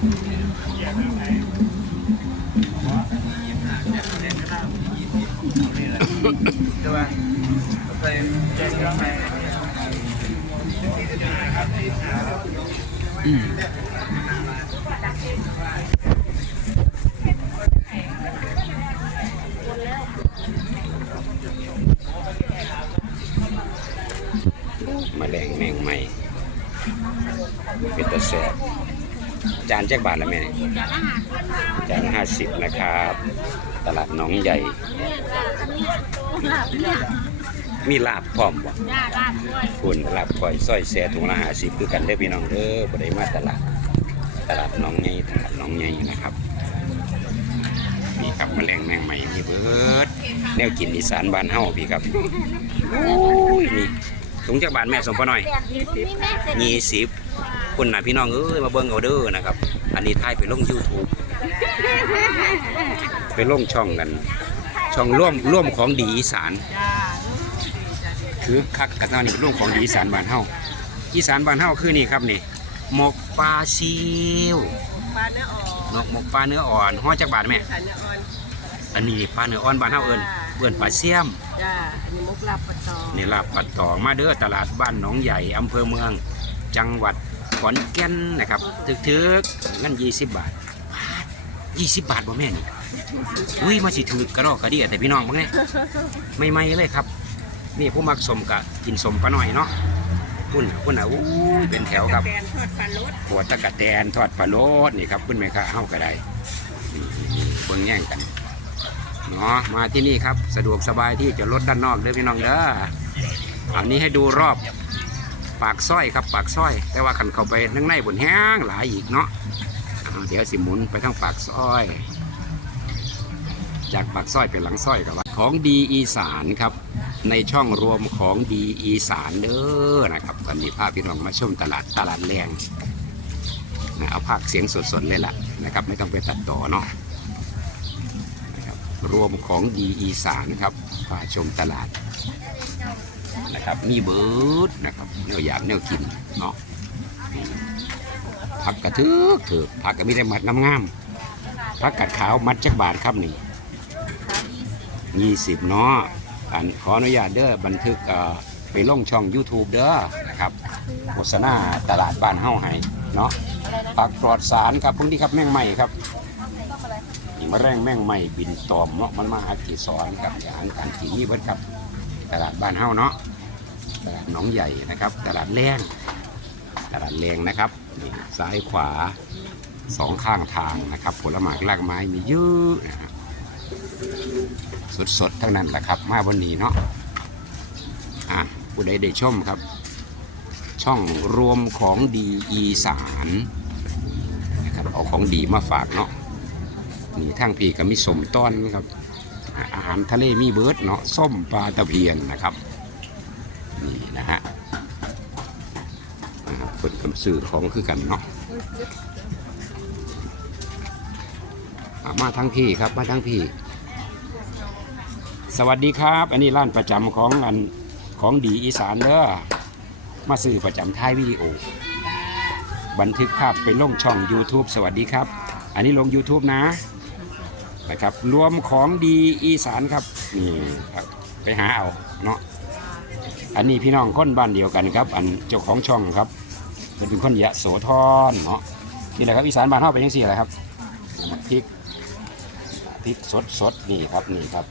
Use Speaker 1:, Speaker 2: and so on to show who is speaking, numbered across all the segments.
Speaker 1: มาแดงแมงใหม่เป็นตะแสบ จานแจ็คบาทละแม่จานห้าสิบนะครับ ตลาดหนองใหญ่ มีลาบพร้อมบ่คุณลาบก้อยซอยแซ่ถุงละห้าสิบคือกันเด้พี่น้องเด้อบ่ได้มาตลาด ตลาดหนองใหญ่ตลาดหนองใหญ่นะครับนี่ครับแมลงแมงใหม่มีเบิร์ดแนวกินอีสานบ้านเฮาพี่ครับโอ้ยนี่ถุงจักบาทแม่สมพอหน่อย
Speaker 2: ยี่สิบ แม่เสร็จ
Speaker 1: ยี่สิบคุณนะพี่น้องเอ้ยมาเบิ่งเอาเด้อนะครับ อันนี้ถ่ายไปลง YouTube ไปลงช่องกัน ช่องร่วมร่วมของดีอีสาน
Speaker 2: จ้า
Speaker 1: คือคักกันเท่านี้ร่วมของดีอีสานบ้านเฮาอีสานบ้านเฮาคือนี่ครับนี่หมกปลาซิว
Speaker 2: ปลาเนื้ออ่อน
Speaker 1: นกหมกปลาเนื้ออ่อนห่อจักบาทแม่
Speaker 2: ขันเนื้ออ่อน
Speaker 1: อันนี้ปลาเนื้ออ่อนบ้านเฮาเอิ้นเอิ้นปลาเสี่ยม
Speaker 2: จ้าอันนี้มุกลาบปลาตอง
Speaker 1: นี่ลาบปัดต่อมาเด้อตลาดบ้านหนองใหญ่อำเภอเมือง จังหวัด ขอนแก่นนะครับถึกๆงั้น20บาท20บาทบ่แม่นี่อุ้ยมาสิถือกระดอกกระเดียแต่พี่น้องบ้างเนี่ยไม่ไม่ๆเลยครับ นี่ผู้มักสมกะกินสมปลาหน่อยเนาะคุณคุณอะอู้ยเป็นแถวครับ
Speaker 2: แกนทอดปลาลด
Speaker 1: หัวตะกะแตนทอดปลาโลดนี่ครับคุณแม่ค้าเฮาก็ได้นี่ๆเบิ่งแย่งกันเนาะมาที่นี่ครับสะดวกสบายที่จะรถด้านนอกเด้อพี่น้องเด้ออันนี้ให้ดูรอบ ปากซอยครับปากซอย แต่ว่าขันเข้าไปทั้งในบนแห้งหลายอีกเนาะเดี๋ยวสิหมุนไปทางปากซอย จากปากซอยเป็นหลังซอยกับว่าของดีอีสานครับ ในช่องรวมของดีอีสานเด้อนะครับตอนนี้พาพี่น้องมาชมตลาดตลาดแรงนะเอาภาคเสียงสดๆเลยล่ะนะครับ ไม่ต้องไปตัดต่อเนาะนะครับรวมของดีอีสานครับพาชมตลาด นะครับ มีเบิร์ดนะครับเนื้ออยากเนื้อกินเนาะผักกระทึกถือผักก็มีแต่มัดน้ำงามผักกัดขาวมัดจักบาทครับนี่ยี่สิบเนาะอันขออนุญาตเด้อบันทึกเอ่อไปลงช่อง YouTube เด้อนะครับโฆษณาตลาดบ้านเฮ้าให้เนาะปักปลอดสารครับพวกนี้ครับแม่งใหม่ครับนี่มาแรงแม่งใหม่บินตอมเนาะมันมาหากีสอนกับอย่างการกินนี่เบิดครับ ตลาดบ้านเฮ้าเนาะตลาดหนองใหญ่นะครับ ตลาดแรงตลาดแรงนะครับนี่ซ้ายขวาสองข้างทางนะครับ ผลไม้รากไม้มีเยอะนะครับสดๆทั้งนั้นแหละครับมาวันนี้เนาะอะผู้ใดได้ชมครับ ช่องรวมของดีอีสานนะครับเอาของดีมาฝากเนาะนี่ทางพี่ก็มีสมต้อนครับ อาหารทะเลมีเบิร์ดเนาะส้มปลาตะเพียนนะครับนี่นะฮะอ่าเปิดคำสื่อของคือกันเนาะมาทั้งพี่ครับมาทั้งพี่ สวัสดีครับ อันนี้ร้านประจำของอันของดีอีสานเด้อมาซื้อประจำท้ายวิดีโอ บันทึกภาพไปลงช่อง YouTube สวัสดีครับ อันนี้ลง YouTube นะ นะครับ รวมของดีอีสานครับนี่ครับไปหาเอาเนาะอันนี้พี่น้องคนบ้านเดียวกันครับ อันเจ้าของช่องครับเป็นคนยะโสธรเนาะนี่แหละครับอีสานบ้านเฮาเป็นยังสี่แหละครับพริกพริกสดสดๆนี่ครับนี่ครับ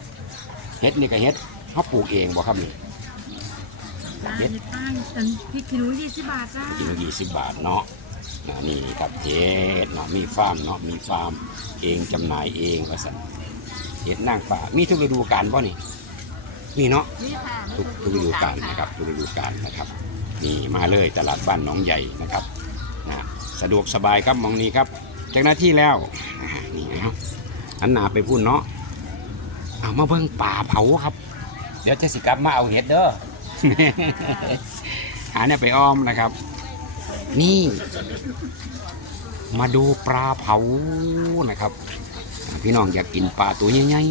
Speaker 1: เฮ็ดนี่ก็เฮ็ดเขาปลูกเองบ่ครับนี่
Speaker 2: เด็ดป้ายอันพริกขี้หนูยี่สิบบาทจ้า
Speaker 1: กิโลยี่สิบบาทเนาะ นะนี่ครับเฮ็ดเนาะมีฟาร์มเนาะมีฟาร์มเองจำหน่ายเองว่าสั่นเฮ็ดนางป่ามีทุกฤดูกาลบ่นี่มีเนาะ
Speaker 2: นี่ค่ะ
Speaker 1: ทุกทุกฤดูกาลนะครับทุกฤดูกาลนะครับนี่มาเลยตลาดบ้านหนองใหญ่นะครับนะสะดวกสบายครับหมองนี้ครับจากหน้าที่แล้วอ่านี่นะครับอันหนาไปพูดเนาะเอามาเบิ่งป่าเผาครับ เดี๋ยวจะสิกลับมาเอาเห็ดเด้อหาเนี่ยไปอ้อมนะครับ นี่ มาดูปลาเผานะครับ พี่น้องอยากกินปลาตัวใหญ่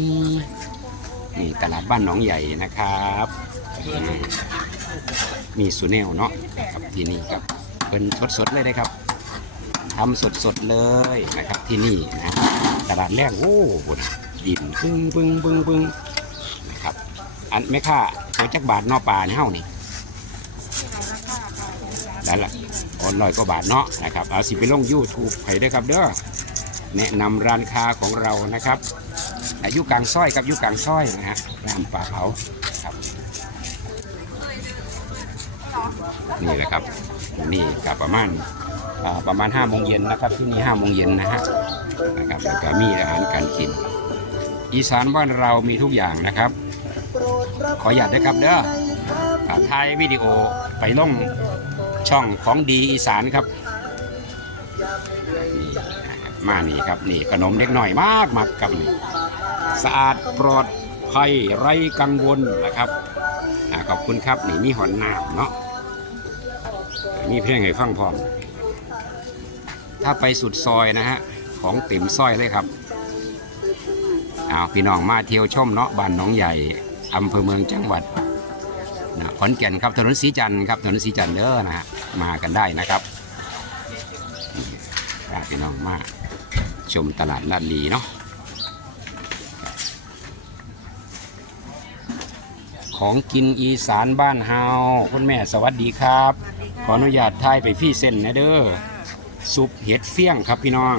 Speaker 1: ๆนี่ตลาดบ้านหนองใหญ่นะครับมีสุเนลเนาะครับที่นี่ครับเป็นสดๆเลยนะครับทำสดๆเลยนะครับที่นี่นะตลาดแรกโอ้โหดินปึ้งปึ้งปึ้งปึ้งนะครับ อันไม่ค่าเอาจักบาทนอปลาเนี่ยเฮานี่ได้ละ ออนลอยก็บาทเนาะนะครับเอาสิไปลง YouTube ให้ด้อครับเด้อแนะนำร้านค้าของเรานะครับอายุกลางซอยกับอยุกลางซอยนะฮะร้านปลาเผาครับนี่แหละครับนี่กับประมาณประมาณ5้าโมงเย็นนะครับที่นี่ห้าโมงเย็นนะฮะนะครับแล้วก็มีอาหารการกิน อีสานบ้านเรามีทุกอย่างนะครับ ขออยากด้วยครับเด้อถ่ายวิดีโอไปลง ช่องของดีอีสานครับนี่มานี่ครับนี่ขนมเล็กหน่อยมากมากกับนี่สะอาดปลอดภัยไร้กังวลนะครับขอบคุณครับนี่มีหอนน้ำเนาะมีเพลงให้ฟังพร้อม ถ้าไปสุดซอยนะฮะของติ๋มซอยเลยครับอ้าวพี่น้องมาเที่ยวชมเนาะบ้านหน้องใหญ่อำเภอเมืองจังหวัด นะขอนแก่นครับถนนสีจันทร์ครับถนนสีจันทร์เด้อนะฮะมากันได้นะครับพาพี่น้องมาชมตลาดลาดลีเนาะของกินอีสานบ้านเฮาคุณแม่สวัสดีครับ ขออนุญาตถ่ายไปฟี่เส้นนะเด้อซุปเห็ดเฟี้ยงครับพี่น้อง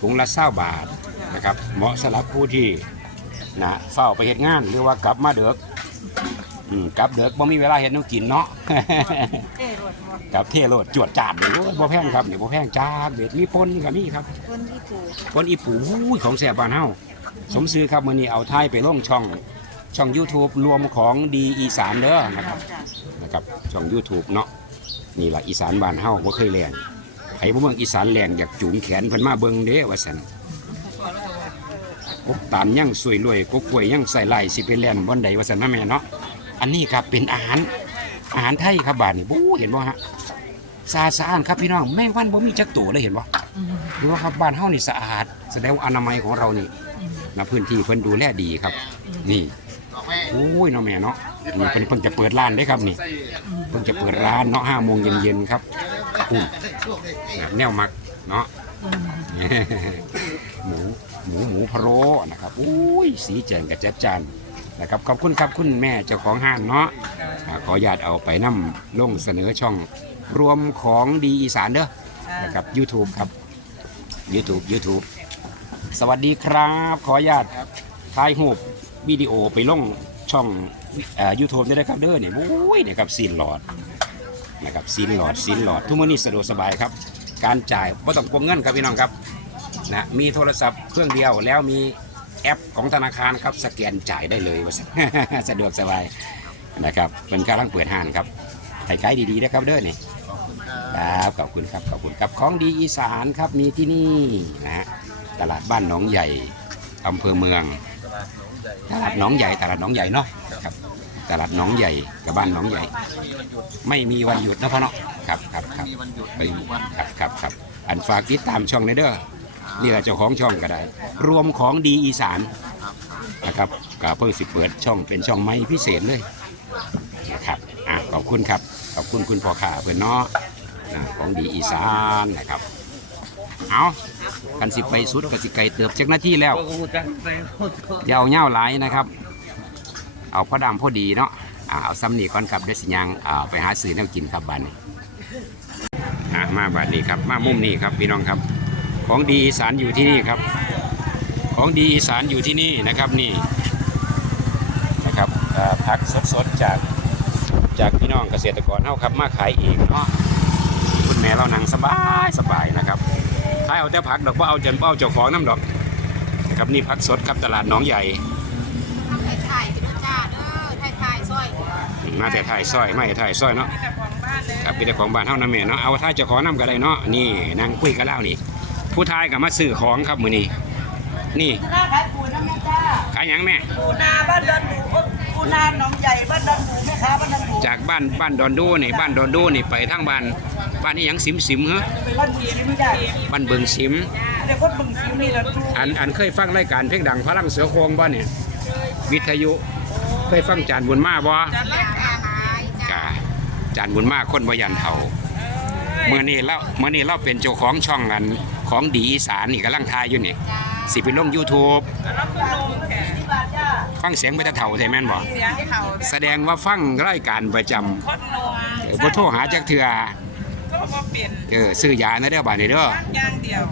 Speaker 1: ถุงละเศร้าบาทนะครับ เหมาะสำหรับผู้ที่นะเฝ้าไปเห็ดงานหรือว่ากลับมาเด็ก อืมกลับเด็กบ่มีเวลาเห็ดแน้ำกินเนาะกลับเทโรดจวดจาดนี่โอ้ยบ่แพงครับนี่บ่แพงจ้าเบ็ดมีปนก็มีครับ
Speaker 2: คนที่ถูก
Speaker 1: ปนอีปูอุ้ยของแสบบ้านเฮาสมซื้อครับมื้อนี้เอาถ่ายไปลงช่องช่อง YouTube รวมของดีอีสานเด้อนะครับนะครับช่อง YouTube เนาะนี่ล่ะอีสานบ้านเฮาบ่เคยแลงไผบ่เมืองอีสานแลงอยากจูงแขนเพิ่นมาเบิ่งเด้ว่าซั่นกบตามยังสวยรวยกบกล้วยยังใส่ไหลสิไปแล่นบ่อนใดว่าซั่นนะแม่เนาะ อันนี้ครับเป็นอาหารอาหารไทยครับบ้านนี่บู๊เห็นบ่ฮะสะอาดสะอานครับพี่น้องแมงวันบ่มีจักตัวเลยเห็นบ่ดูว่าครับบ้านเฮานี่สะอาดแสดงว่าอนามัยของเรานี่นะพื้นที่เพิ่นดูแลดีครับ นี่โอ้ยเนาะแม่เนาะนี่เพิ่นเพิ่นจะเปิดร้านได้ครับนี่เพิ่งจะเปิดร้านเนาะห้าโมงเย็นๆครับอืมแนวมักเนาะ หมูหมูหมูพะโล้นะครับอุ้ยสีแจ่งกับแจ๊ดจันนะครับขอบคุณครับคุณแม่เจ้าของห้างเนาะอ่าขออนุญาตเอาไปนำลงเสนอช่องรวมของดีอีสานเด้อนะครับ YouTube ครับ YouTube YouTube สวัสดีครับ ขออนุญาตถ่ายรูปวิดีโอไปลงช่องยูทูบได้เลยครับเด้อเนี่ยโอ้ยเนี่ยครับซีนหลอดนะครับซีนหลอดซีนหลอด ทุกมื้อนี้สะดวกสบายครับ การจ่ายไม่ต้องกงเงินครับพี่น้องครับนะมีโทรศัพท์เครื่องเดียวแล้วมีแอปของธนาคารครับสแกนจ่ายได้เลยว่าสะดวกสบายนะครับเป็นการลังเปิดห้างครับไข่ไก่ดีๆนะครับเด้อนี่ครับขอบคุณครับขอบคุณครับของดีอีสานครับมีที่นี่นะฮะตลาดบ้านหนองใหญ่อำเภอเมือง ตลาดหนองใหญ่ตลาดหนองใหญ่เนาะครับ ตลาดหนองใหญ่กับบ้านหนองใหญ่ ไม่มีวันหยุดนะพ่อเนาะครับครับครับไม่มีครับครับครับอันฝากติดตามช่องในเด้อนี่แหละเจ้าของช่องก็ได้ รวมของดีอีสานนะครับก็เพิ่งสิเปิดช่องเป็นช่องไม้พิเศษเลยนะครับอะขอบคุณครับขอบคุณคุณพ่อข่าเพื่อนเนาะของดีอีสานนะครับเอากันสิไปสุดกันสิไก่เติบจากหน้าที่แล้วยาวเงาหลายนะครับ เอาพอดำพ่อดีเนาะอ่าเอาซ้ำนี่ก่อนครับเดี๋ยวสิยังอ่าไปหาซื้อแนวกินครับบ้านนี้อะมาบ้านนี้ครับมามุมนี้ครับพี่น้องครับ ของดีอีสานอยู่ที่นี่ครับ ของดีอีสานอยู่ที่นี่นะครับนี่นะครับอ่าผักสดๆจากจากพี่น้องเกษตรกรเฮาครับมาขายเองเนาะคุณแม่เรานั่งสบายสบายนะครับถ้เอาแต่ผักดอกว่าเอาจนเป้าเจ้าของน้ำดอกนะครับนี่พักสดครับตลาดหนองใหญ่
Speaker 2: ไทยไทยเป็นจ้าเด้อไทยไทยซอย
Speaker 1: มาแต่ถ่ายซอยไม่ถ่ายซอยเนาะครับเป็นเจ้าของบ้านเท่านั้นแม่เนาะเอาถ้าเจะขอนํก็ได้เนาะนี่นางคุยกันแล้วนี่ ผู้ทายกับมาซื้อของครับมือนี้นี่
Speaker 3: หน้าขายปูนะแม่จ้า
Speaker 1: ขายหยังแม่
Speaker 3: ปูนาบ้านดอนหมูปูนาหนองใหญ่บ้านดอนหมูแม่ค้าบ้านดอนหมู
Speaker 1: จากบ้านบ้านดอนดูนี่บ้านดอนดูนี่ไปทางบ้านบ้านนี้ยังสิมสิมเหรอ
Speaker 3: บ้านบุญซิมจ้า
Speaker 1: บ้านเบิงสิม
Speaker 3: เดี๋ยวคนบึงซิมนี่ละดู
Speaker 1: อันอันเคยฟังรายการเพลงดังพลังเสือโครงบ่เนี่ยวิทยุเคยฟังจานบุญมาบ่
Speaker 2: จะแลกอาหารจ้า
Speaker 1: จ้าจานบุญมาคนบ่ยันเฒ่าเมื่อนี้เราเมื่อนี้เราเป็นเจ้าของช่องอันของดีอีสานนี่กำลังทายอยู่นี่สิไปลง YouTube
Speaker 4: แล้วก็ลงแขน
Speaker 1: ฟังเสียงไปแตะเถ่าใช่แม่นบ่
Speaker 4: เสียงเขา
Speaker 1: แสดงว่าฟังรายการประจำ
Speaker 4: คนลง
Speaker 1: เออบ่โทรหาจักเทื่อ
Speaker 4: ก็บ่เปลี่ยน
Speaker 1: เออซื้อยานะเด้อบ้านนี้เด้อ
Speaker 4: อย่างเดียว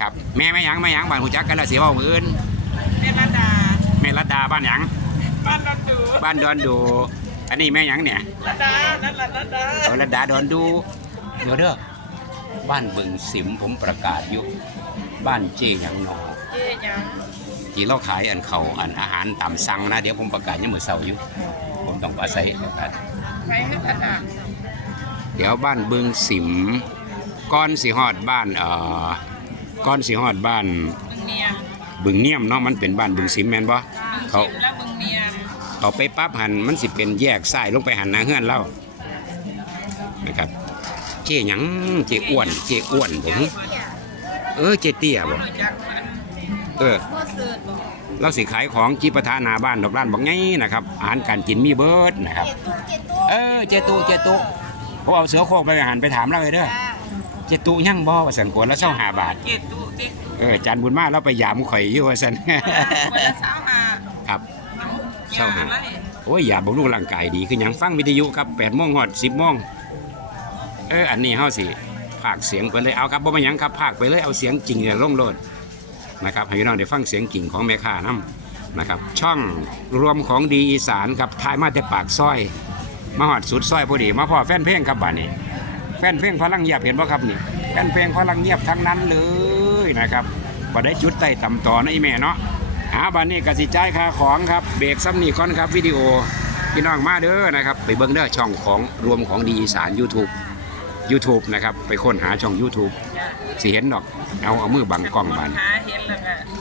Speaker 1: ครับแม่แม่หยังแม่หยังบ้านฮู้จักกันแล้วสิเว้ามื้ออื่น
Speaker 4: เมลดา
Speaker 1: แม่รัดดาบ้านหยัง
Speaker 4: บ้านเราดู
Speaker 1: บ้านดอนดู อันนี้แม่หยังเนี่ย
Speaker 4: ลดานั่นละลดา
Speaker 1: เอารัดดาดอนดูเดี๋ยวเด้อบ้านบึงสิมผมประกาศอยู่ บ้านเจหยังหนอ
Speaker 4: เจ๊ยัง
Speaker 1: ที่เราขายอันเขาอันอาหารตามสั่งนะ เดี๋ยวผมประกาศยังมือเสาร์อยู่ ผมต้องอาศัยประกาศ
Speaker 4: ไปให้ลดา
Speaker 1: เดี๋ยวบ้านบึงสิมก้อนสีหอดบ้านเอ่อก้อนสีหอดบ้าน
Speaker 4: บึงเนียม
Speaker 1: บึงเนียมเนาะมันเป็นบ้านบึงสิมแม่นบ่
Speaker 4: บึง
Speaker 1: เขา
Speaker 4: ชิมและบึง เนียม
Speaker 1: เขาไปปั๊บหันมันสิเป็นแยกซ้ายลงไปหันหนาเฮือนเล่านะครับ เจ๊หยังเจ๊อ้วน เจ๊อ้วนผมเออเจ๊เตี้ยบ่
Speaker 4: รู้จักมัน
Speaker 1: เออ
Speaker 4: พ่อเสิร์ตบอก
Speaker 1: เราสิขายของจีปะทาหนาบ้านดอกร้านบอกไงนะครับอาหารการกินมีเบิดนะครับ เออเจตุเจตุผมเอาเสือโคกไปหันไปถามเราเลยเด้อเจตุยังบ่ว่าสันขวดละเศร้าหาบาท
Speaker 4: เจ็ดตุเจ็ด
Speaker 1: เออจานบุญมาเราไปยามข่อยอยู่ว่าสัน
Speaker 4: คนละสาวหา
Speaker 1: ครับ
Speaker 4: เศร้าหา
Speaker 1: โอ้ยอย่าบำรุงร่างกายดีคือหยังฟังวิทยุครับ8โมงฮอด10โมงเอออันนี้เฮาสิภาคเสียงไปเลยเอาครับบ่มาหยังครับภาคไปเลยเอาเสียงจริงเนี่ยลงโลดนะครับให้พี่น้องได้ฟังเสียงจริงของแม่ค้านํนะครับ ช่องรวมของดีอีสานครับทายมาแต่ปากซอยมาหอดสุดซอยพอดีมาพอแฟนเพลงครับบ้านนี้ แฟนเพลงพลังเงียบเห็นป่ะครับนี่แฟนเพลงพลังเงียบทั้งนั้นเลยนะครับบ่ได้จุดไต่ต่ำต่อนะอีแม่เนาะ หาบ้านนี้กสิจ่ายค่าของครับเบรกซ้ำนี่ก่อนครับวิดีโอพี่น้องมาเด้อนะครับ ไปเบิ้งเด้อช่องของรวมของดีอีสาน YouTube YouTube นะครับ ไปค้นหาช่อง YouTube สิเห็นดอก เอาเอามือบังกล้องบัน
Speaker 4: หาเห็นแล้วก็